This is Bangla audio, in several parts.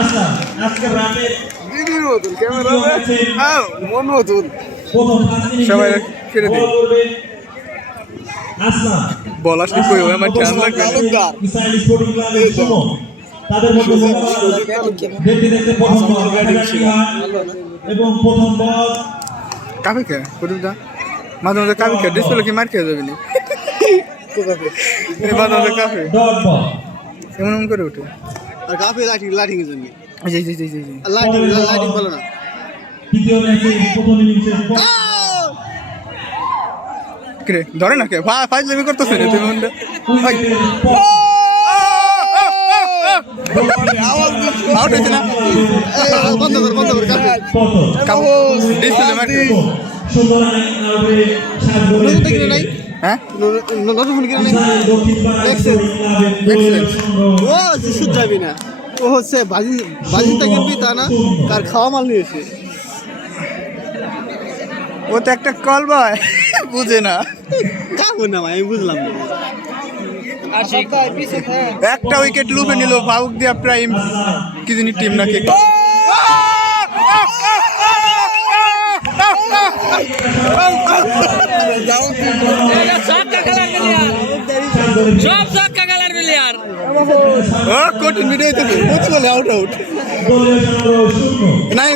আচ্ছা আজকে রাতে দিদির মতন ক্যামেরা মন মতন প্রথম সবাই ফিরে দিন আচ্ছা বল আসলে কই আমার ধ্যান লাগবে ইসরায়েল স্পোর্টিং ক্লাবের সুমন তাদের মধ্যে দেখতে দেখতে প্রথম বল এবং প্রথম বল কাফে কে পুরুদা মাঝে মাঝে কাফে কে ডিসপ্লে কি মার খেয়ে যাবে নি মাঝে মাঝে কাফে ডট বল এমন করে ওঠে আর কাফে লাইটিং এর জন্য জি জি জি জি লাইটিং ভালো না দ্বিতীয় ম্যাচে প্রথম ইনিংসে কে ধরে না কে ফাইজ লেমি করতেছ না তুমি মন্ডে আউট হয়েছে না বন্ধ কর কাবু ডিসপ্লে মার সুন্দর আউটে সাত গোলে নাই হ্যাঁ নতুন ফোন কিনে নাই দক্ষিণ ক্লাবের ও সুদ যাবি না ও হচ্ছে বাজিটা কিনবি তা না কার খাওয়া মাল নিয়েছে ও তো একটা কল বয় বুঝে না কাকু না আমি বুঝলাম না একটা উইকেট লুপে নিল ফাউক দিয়া প্রাইম কি জানি টিম নাকি কঠিন ভিডিও বলে আউট নাই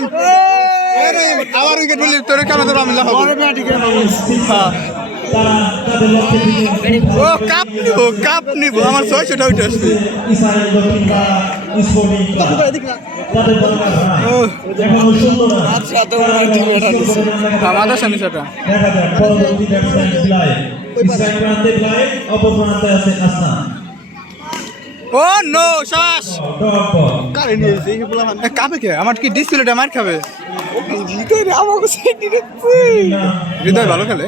আবার উইকেট বলি তোর কেন তোর আমি লাভ হ্যাঁ ও কাপ নিব আমার 600টা উঠে আসছে আমাদের সামনে সেটা ও নো শ্বাস কাপে কে আমার কি ডিসপ্লেটা মার খাবে হৃদয় ভালো খেলে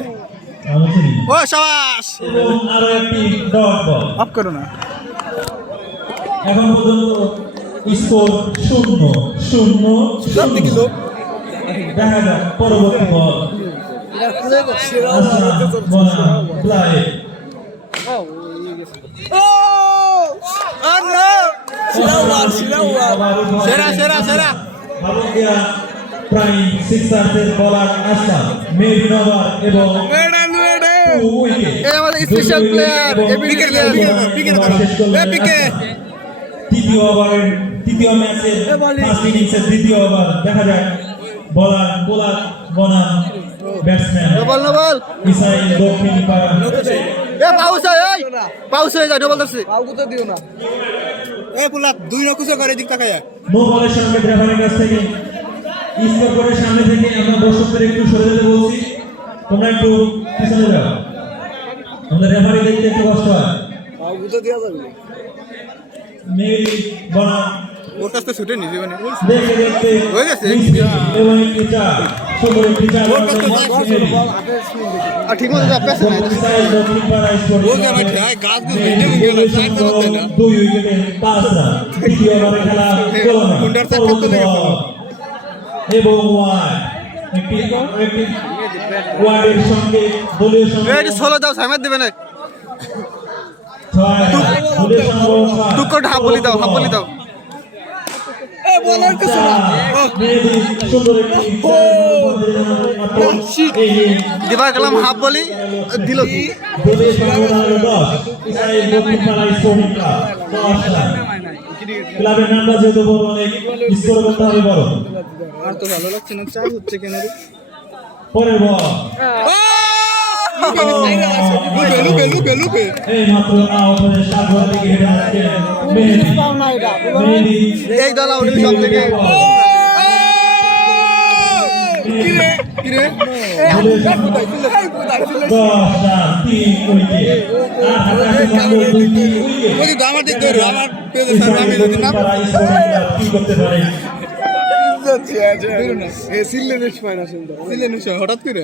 ও শাবাশ অফ করো না এখন পর্যন্ত স্কোর 0-0 সব দেখিলো দেখা যাক পরবর্তী বল সেরা প্রাইম সিক্সার্সের বলার আসাম মেরিন ওভার এবং আমাদের স্পেশাল প্লেয়ার তৃতীয় ম্যাচের ফার্স্ট ইনিংসের দ্বিতীয় ওভার দেখা যায় বলার বনাম ব্যাটসম্যান বল ইসরায়েল দক্ষিণ পাড়া পাউস হয়ে যায় ডবল ধরছে দুই নকুশো করে দিক তাকায় নো বলের সঙ্গে রেফারির কাছ থেকে স্কোর বোর্ডের সামনে থেকে আমরা দর্শকদের একটু সরে যেতে বলছি তোমরা একটু পিছনে যাও আমাদের রেফারি দেখতে একটু কষ্ট হয় মেরি বনাম ওর কাছ থেকে ছুটে নিয়ে যাবেন দেখতে দেখতে হয়ে গেছে এবং একটি চার সুন্দর একটি চার আর ঠিক মতো পেছে না ইসরায়েল দক্ষিণ পাড়া স্পোর্ট ও যে ভাই গাছ দিয়ে দুই উইকেটে 5 রান তৃতীয় ওভারে খেলা কুন্ডার চাকা তো লেগে এবং একটি ওয়ার্ডের সঙ্গে দলীয় সঙ্গে ষোলো দাও সাইমার দেবে না টুকট হাফ বলি দাও দিবা গেলাম হাফ বলি দিল কি ক্লাবের নামটা যেহেতু বড় অনেক স্কোর করতে হবে বড় আর তো ভালো লাগছে না চা হচ্ছে কেন রে পরের বল লুকে এই মাত্র আউটের সাগর দিকে হেডে আসছে মেহেদী এই দল আউট সব থেকে কিরে আমার দিক ধরো আমার পেজে আমি যদি না হঠাৎ করে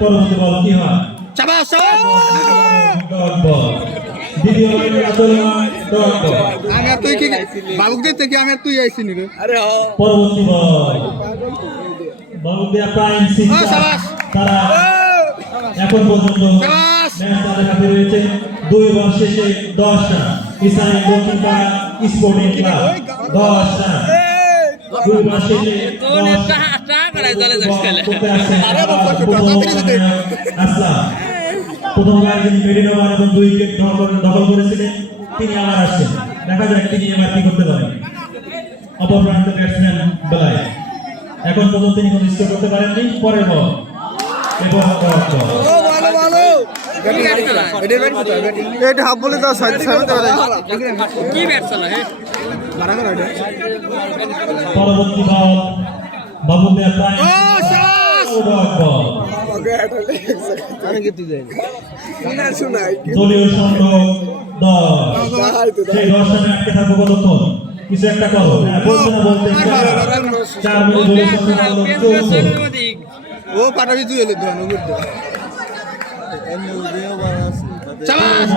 পরবর্তী বল কি হয় আমি আর তুই কি বাবুক দিতে কি আমি আর তুই আইসি নি রে পরবর্তী বল বাবুদিয়া প্রাইম সিক্স তারা এখন পর্যন্ত ম্যাচ তাদের হাতে রয়েছে 2 ওভার শেষে 10 রান। ইসলামী Dakshinpara sporting club 10 run. 2 over শেষে 10 আসলাম প্রথমবার যিনি মিডল ওভার এবং 2 উইকেট দখল করেছিলেন তিনি আবার আসছেন। দেখা যাক তিনি এবার কি করতে পারেন। অপর প্রান্তে ব্যাটসম্যান বেলায় এখন পর্যন্ত তিনি কোনো স্কোর করতে পারেননি। পরের বল এবং এটা হাফ বলে দাও কি পরবর্তী বল বাবুদিয়া প্রাইম দলীয় সংগ্রহ 10 সেই 10 রানে আটকে থাকবো কতক্ষণ? কিছু একটা করো। বলতে না বলতে 4 মিনিট দলীয় সংগ্রহ চলছে। ও পাটাবি তুই এলে ধর নগর দে চালাস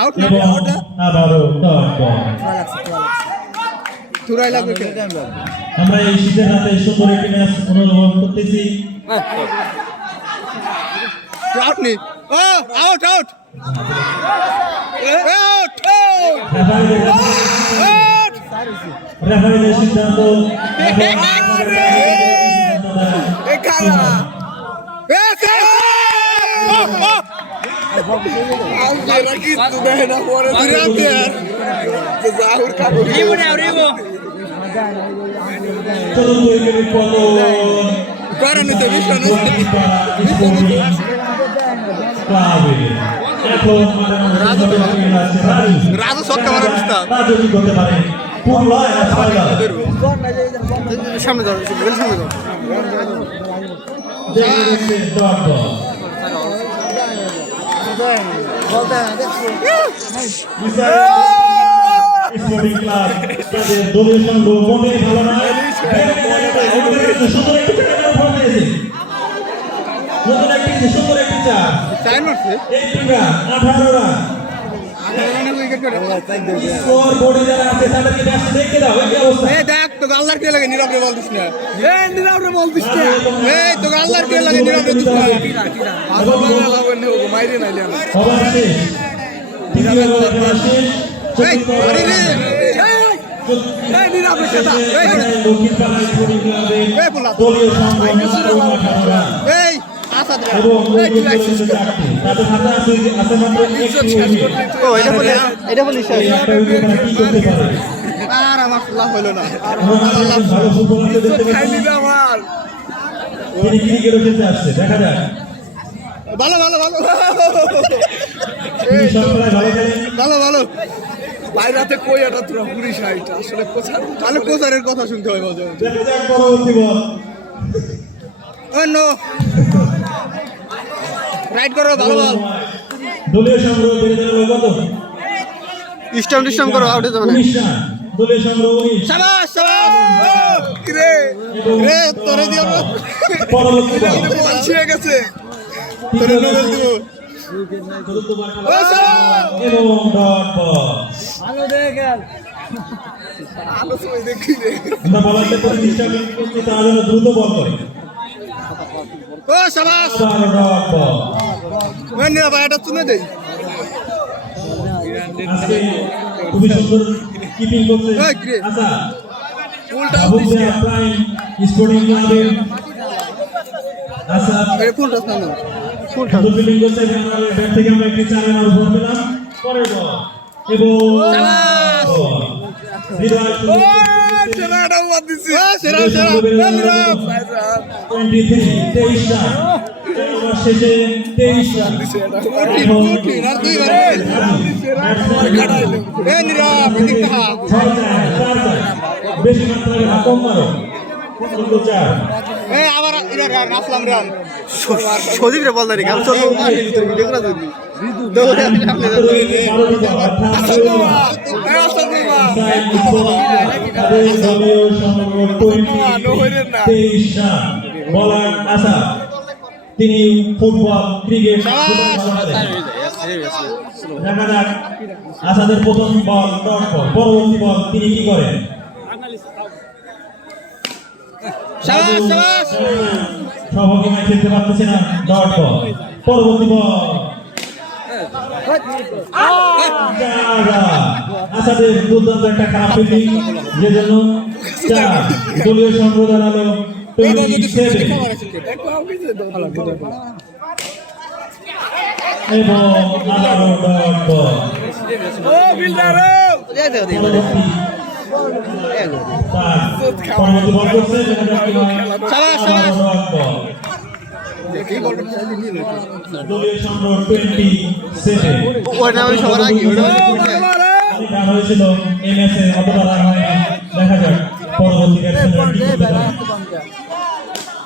আউট না এবং আউট আবারও 10 বল। তুরাই লাগবে আমরা এই শীতের রাতে সুন্দর একটি ম্যাচ অনুভব করতেছি। আউট নি ও আউট আউট আউট রেফারিদের সিদ্ধান্ত এ কালা এ আউট কি তু দেখ না পরে দুরাতে यार জাহুর কাবু চতুর্থ উইকেটের পতন কারণে তো বিশাল রাজু সক্কা মারা বুঝতা রাজু কি করতে পারে? পুরলয় আর ছয়বার। সামনে যাও সামনে যাও ডট বল। স্পোর্টিং ক্লাব তাদের দলীয় সংগ্রহ মোটেই ভালো নয়। সুন্দর একটি চার দিয়েছে। নতুন একটি সুন্দর একটি চার। টাইম মারছে 18 রান 18 রান। স্কোর বোর্ডে যারা আছে তাদেরকে ম্যাচ দেখতে দাও। এই অবস্থা। এই দেখ তো আল্লাহর কে লাগে নীরবে বল দিস না এই নীরবে বল দিস না এই তো আল্লাহর কে লাগে নীরবে দিস না আল্লাহ লাগবে নে ও মাইরে নাইলে ওভার শেষ। তৃতীয় ওভার শেষ। এই আরে রে এই নীরবে কথা এই দক্ষিণপাড়া স্পোর্টিং ক্লাবের এই বলা দলীয় সংগ্রহ 18 রান। এই আসাদ রে এবং এই কি লাগছিস তাদের হাতে আছে মাত্র একটি উইকেট। ও এটা বলি স্যার এই একটা উইকেট তারা কি করতে পারে? আর আমার লাভ হলো না ভালো ফুটবলারকে দেখতে খাই পাচ্ছি। নিবে আমার তিনি ক্রিকেটও খেলতে আসছে। দেখা যাক ভালো ভালো ভালো তিনি সবসময় ভালো খেলেন। ভালো ভালো বাইরাতে কই এটা তোরা পুরি সাইট আসলে কোচার তাহলে কোচারের কথা শুনতে হয় মাঝে মাঝে দেখা যাক পরবর্তী বল। ও নো রাইট করো ভালো বল দলীয় সংগ্রহ বেড়ে গেল কত? স্টাম্প করো আউটে যাবে না 19 রান। দলীয় সংগ্রহ 19। শাবাশ শাবাশ কি রে রে তোরে দিও না পরবর্তী বল। বল ছিঁড়ে গেছে তোরে নোবেল দিব চতুর্থবার ও শাবাশ এবং ডট বল। আলো সবাই দেখি রে আমরা বলারকে প্রতিষ্ঠা করছি তারা যেন দ্রুত বল করে। ও শাবাশ আবার ডট বল। মানে ভাই এটা তুমি দেই আজকে খুবই সুন্দর কিপিং করছে। এই গ্রে। আচ্ছা উল্টা বাবুদিয়া প্রাইম স্পোর্টিং ক্লাবের আচ্ছা এই ফুলটা না সুন্দর ফিল্ডিং করছে। ব্যাট থেকে আমরা একটি 4 রানের উপর পেলাম। পরের বল এবং হৃদয় সেরাটা বাদ দিছি সেরা সেরা 23 রান। ওভার শেষে 23 রান। আর দুই বার এ নীরব এদিক দেখা ছয় চার, চার চার। বেশি মাত্রায় না, কম মারো। কিন্তু চার। এ আবার ইরা রান আসলাম রান সজীব রে বল দাঁড়ি গাম চল ভিডিও করা যাবে দৌড়ে আমি সামনে যাবো বারো দিকে আসল বাবা এ আসল বাবা তাদের দলীয় সংগ্রহ 23 রান। বলার আশা তিনি ফুটবল ক্রিকেট দেখা যাক আসাদের প্রথম বল ডট বল। পরবর্তী বল তিনি কি করেন? শাবাশ শাবাশ সভাপতি ম্যাচ খেলতে পারতেছে না ডট বল পরবর্তী বল আসাদের দুর্দান্ত একটা খারাপ ফিল্ডিং যে জন্য 4 দলীয় সংগ্রহ দাঁড়ালো 27 এবং আবারও ডট বল পরবর্তী বল করছে শাবাশ শাবাশ দলীয় সংগ্রহ 27 ওটা আমি সবার আগে রান হয়েছিল এই ম্যাচে অতটা রান হয়নি দেখা যাক পরবর্তী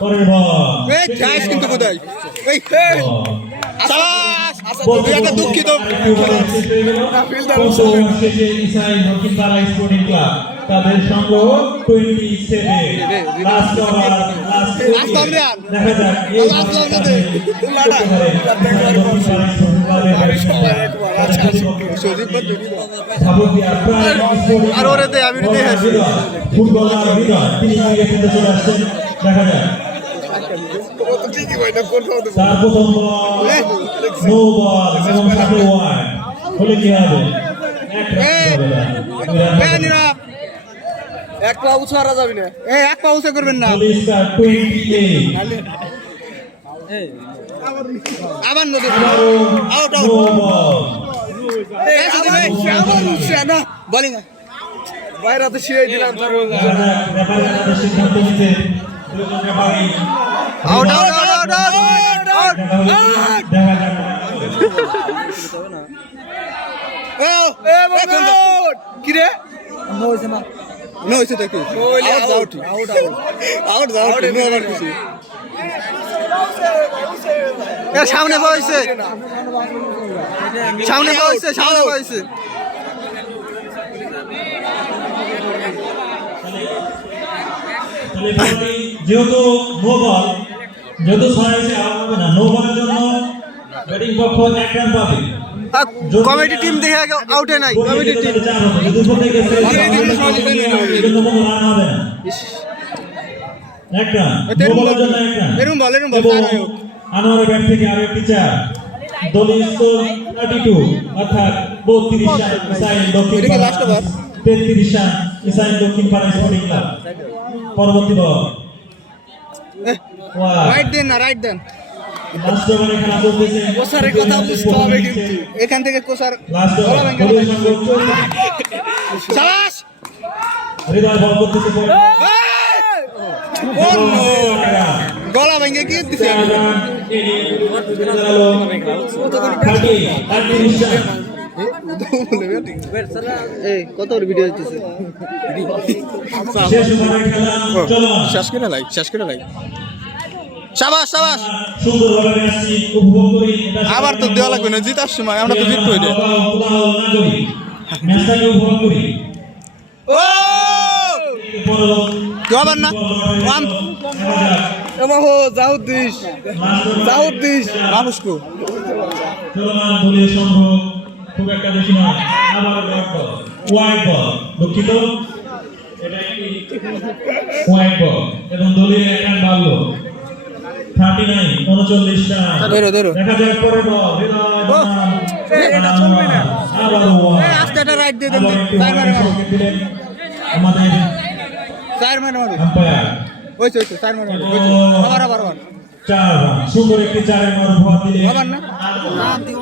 পরের বল এই গাইস কিন্তু কোথায় এই শাবাশ এটা দুঃখিত তাদের সংগ্রহ 27 লাস্ট ওভার দেখা যাক আর ওরে দে আমি দেখেছি ফুটবলার হৃদয় তিনি ক্রিকেটে চলে আসছেন দেখা যাক তার প্রথম বল নো বল এবং সাথে ওয়াইড হলে কি হবে এক পা উঁচু হারা যাবি না এই এক পা উঁচু করবেন না পুলিশকার 28 আবার নদী আউট নো বল বলিং বাইরে তো শিয়ে দিলাম রেফারি সিদ্ধান্ত নিতে দুজন referee out out out out out দেখা যাক কি রে নো হইছে তো কি out out out out no আবার কিছু সামনে বইছে সামনে বইছে যেহেতু নো বল যেহেতু 6 হয়েছে আউট হবে না নো বলের জন্য ব্যাটিং পক্ষ 1 রান পাবে কমিটি টিম দেখে আউটে নাই কমিটি টিম রান হবে না এক রান নো বলের জন্য 1 রান এরকম বল আনোয়ারের ব্যাট থেকে আরো একটি 4 দলীয় স্কোর 32 অর্থাৎ 32 রান ইসাইল দক্ষিণ 33 রান ইসাইল দক্ষিণ পাড়া স্পোর্টিং ক্লাব পরবর্তী বল রাইট দেন না রাইট দেন লাস্ট ওভারে খেলা চলতেছে কোসারের কথা বুঝতে হবে কিন্তু এখান থেকে কোসার লাস্ট ওভার দলীয় সংগ্রহ চলছে শাবাশ হৃদয় বল করতেছে গলা ভেঙে কি দিছে এই কত ভিডিও দিতেছে শেষ করে লাই শাবাশ শাবাশ আবার তো দেওয়া লাগবে না জিতার সময় আমরা তো জিতবই রে ও আবার না এমাহো জাহুদ্দিস মানুষকো দলীয় সংগ্রহ খুব একটা বেশি নয় আবার ওয়াইড বল দুঃখিত এটা একটি ওয়াইড বল এবং দলীয় এক রান বাড়লো 39 39 রান দেখা যাক পরের বল আবার ওয়াইড আজকে একটা রাইট দিয়ে দেন আমাদের আম্পায়ার ওইছে চার মার আবার 4 রান সুন্দর একটি 4 এর মরভুয়া দিলে আবার না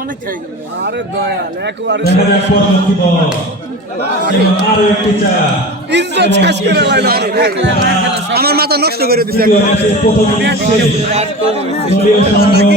অনেক চাই আরে দয়াল একবার দেখা যাক পরবর্তী বল আরো একটি 4 ইজ্জত শেষ করে লাইলো আমার মাথা নষ্ট করে দিছে প্রথম ম্যাচ শেষ দলীয় সংগ্রহ